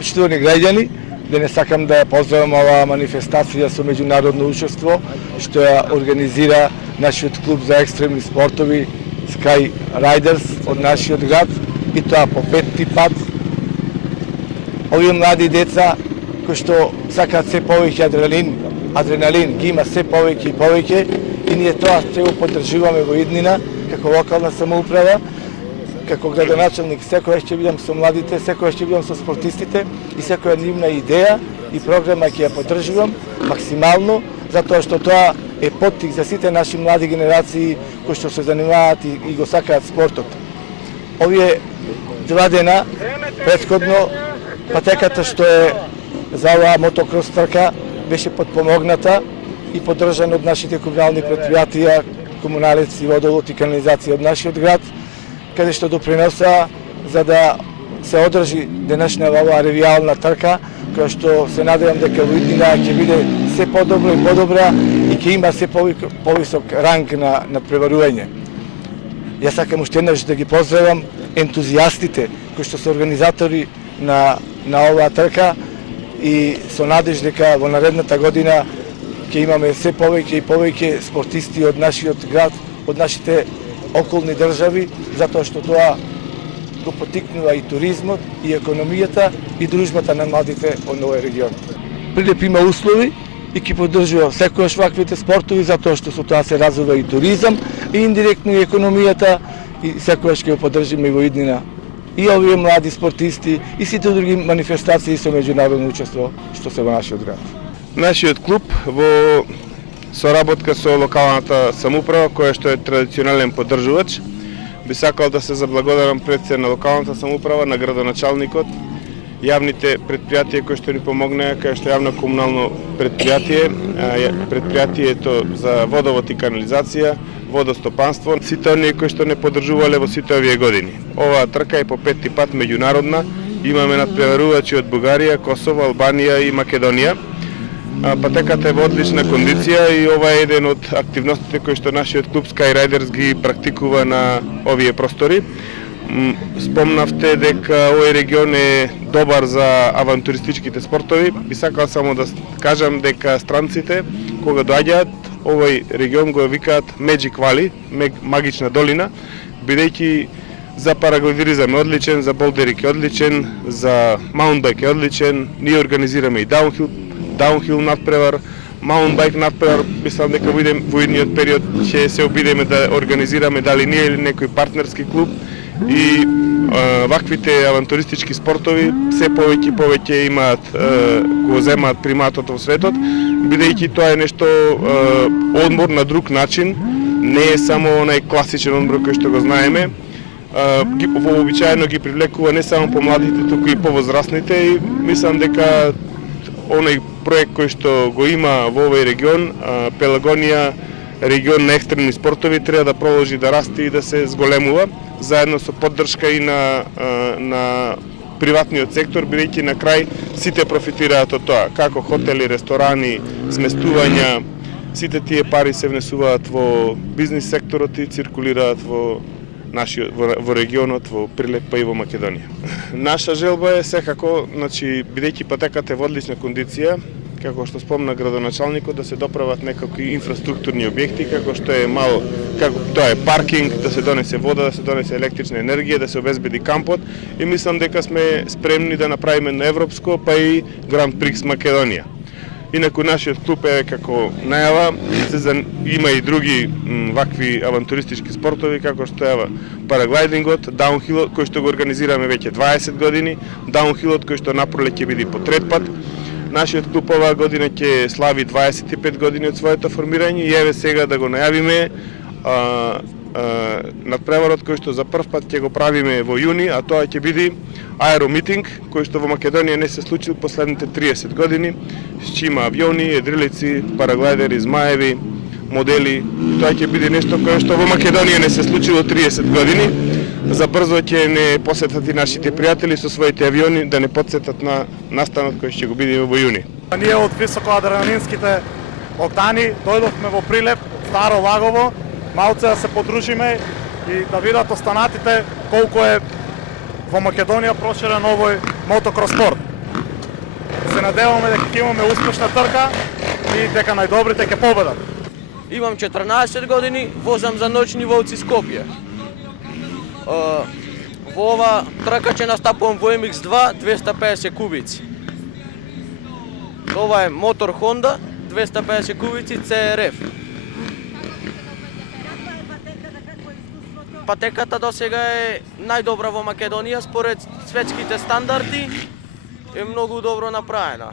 Почитувани граѓани, денес сакам да поздравам оваа манифестација со меѓународно учество што ја организира нашиот клуб за екстремни спортови Sky Riders од нашиот град, и тоа по петти пат. Овие млади деца кои што сакаат се повеќе адреналин ги има се повеќе и повеќе, и ние тоа се го поддржуваме во иднина како локална самоуправа. Како градоначалник секојаш ќе бидам со младите, секојаш ќе бидам со спортистите и секоја нивна идеја и програма ќе ја поддржувам максимално, затоа што тоа е поттик за сите наши млади генерации кои што се занимаваат и го сакаат спортот. Овие 2 дена претходно патеката што е за оваа мотокрос трка беше подпомогната и поддржана од нашите комунални претпријатија, Комуналец и водовод и канализација од нашиот град, каде што доприноса за да се одржи денешна оваа ревијална трка, која што се надевам дека во иднина ќе биде се подобро и подобра и ќе има се повисок ранг на надпреварување. Јас сакам уште еднаш да ги поздравам ентузијастите кои што се организатори на оваа трка и со надеж дека во наредната година ќе имаме се повеќе и повеќе спортисти од нашиот град, од нашите околни држави, затоа што тоа го потикнува и туризмот, и економијата, и дружбата на младите од овој регион. Прилеп има услови и ќе поддржува секојаш ваквите спортови, затоа што со тоа се развива и туризам, и индиректно и економијата, и секојаш ќе го поддржиме и во иднина и овие млади спортисти и сите други манифестации со меѓународно учество што се во нашиот град. Нашиот клуб во соработка со локалната самоуправа, која што е традиционален поддржувач, би сакал да се заблагодарам пред се на локалната самоуправа, на градоначалникот, јавните предпријатија кои што ни помогнаа, кај што јавно комунално предпријатието за водовод и канализација, водостопанство, сите оние кои што не поддржувале во сите овие години. Оваа трка е по петти пат меѓународна, имаме надпреварувачи од Бугарија, Косово, Албанија и Македонија. Патеката е во одлична кондиција и ова е еден од активностите кои што нашиот клуб Sky Riders ги практикува на овие простори. Спомнавте дека овој регион е добар за авантуристичките спортови. Би сакал само да кажам дека странците кога доаѓаат, овој регион го викаат Magic Valley, магична долина, бидејќи за параглидеризам е одличен, за болдерик е одличен, за маунтбајк е одличен. Ние организираме и даунхил надпревар, маунтбајк надпревар. Мислам дека во идниот период ќе се обидеме да организираме дали ние или некој партнерски клуб, и ваквите авантуристички спортови се повеќе имаат, го земаат приматот во светот, бидејќи тоа е нешто одмор на друг начин, не е само онај класичен одмор кој што го знаеме. Вообичаено ги привлекува не само помладите, туку и повозрастните, и мислам дека оној проект кој што го има во овој регион, Пелагонија, регион на екстремни спортови, треба да продолжи да расте и да се зголемува, заедно со поддршка и на приватниот сектор, бидејќи на крај сите профитираат од тоа, како хотели, ресторани, сместувања, сите тие пари се внесуваат во бизнис секторот и циркулираат во регионот, во Прилеп, па и во Македонија. Наша желба е секако, бидејќи патеката е во одлична кондиција, како што спомна градоначалникот, да се доправат некакви инфраструктурни објекти, како што е тоа е паркинг, да се донесе вода, да се донесе електрична енергија, да се обезбеди кампот, и мислам дека сме спремни да направиме на европско, па и Гранд Прикс Македонија. Инаку нашиот клуб е како најава, има и други вакви авантуристички спортови, како што е параглайдингот, даунхилот, кој што го организираме веќе 20 години, даунхилот кој што напроле ќе биде по трет пат. Нашиот клуб оваа година ќе слави 25 години од своето формирање и еве сега да го најавиме надпреварот кој што за прв пат ќе го правиме во јуни, а тоа ќе биде аеромитинг, кој што во Македонија не се случил последните 30 години, што има авиони, едрилици, параглайдери, змаеви, модели. Тоа ќе биде нешто кое што во Македонија не се случило 30 години. За брзо ќе не посетат и нашите пријатели со своите авиони, да не подсетат на настанот кој ќе го биде во јуни. Ние од високоадреналинските Богдани дојдовме во Прилеп, Старо Лагово, малце да се подружиме и да видат останатите колку е во Македонија проширен овој мотокрос спорт. Се надеваме дека ќе имаме успешна трка и дека најдобрите ќе победат. Имам 14 години, возам за ноќни волци Скопје. Во ова трка ќе настапувам во MX2 250 кубици. Ова е мотор Honda 250 кубици CRF. Патеката до сега е најдобра во Македонија според светските стандарди. Е многу добро направена.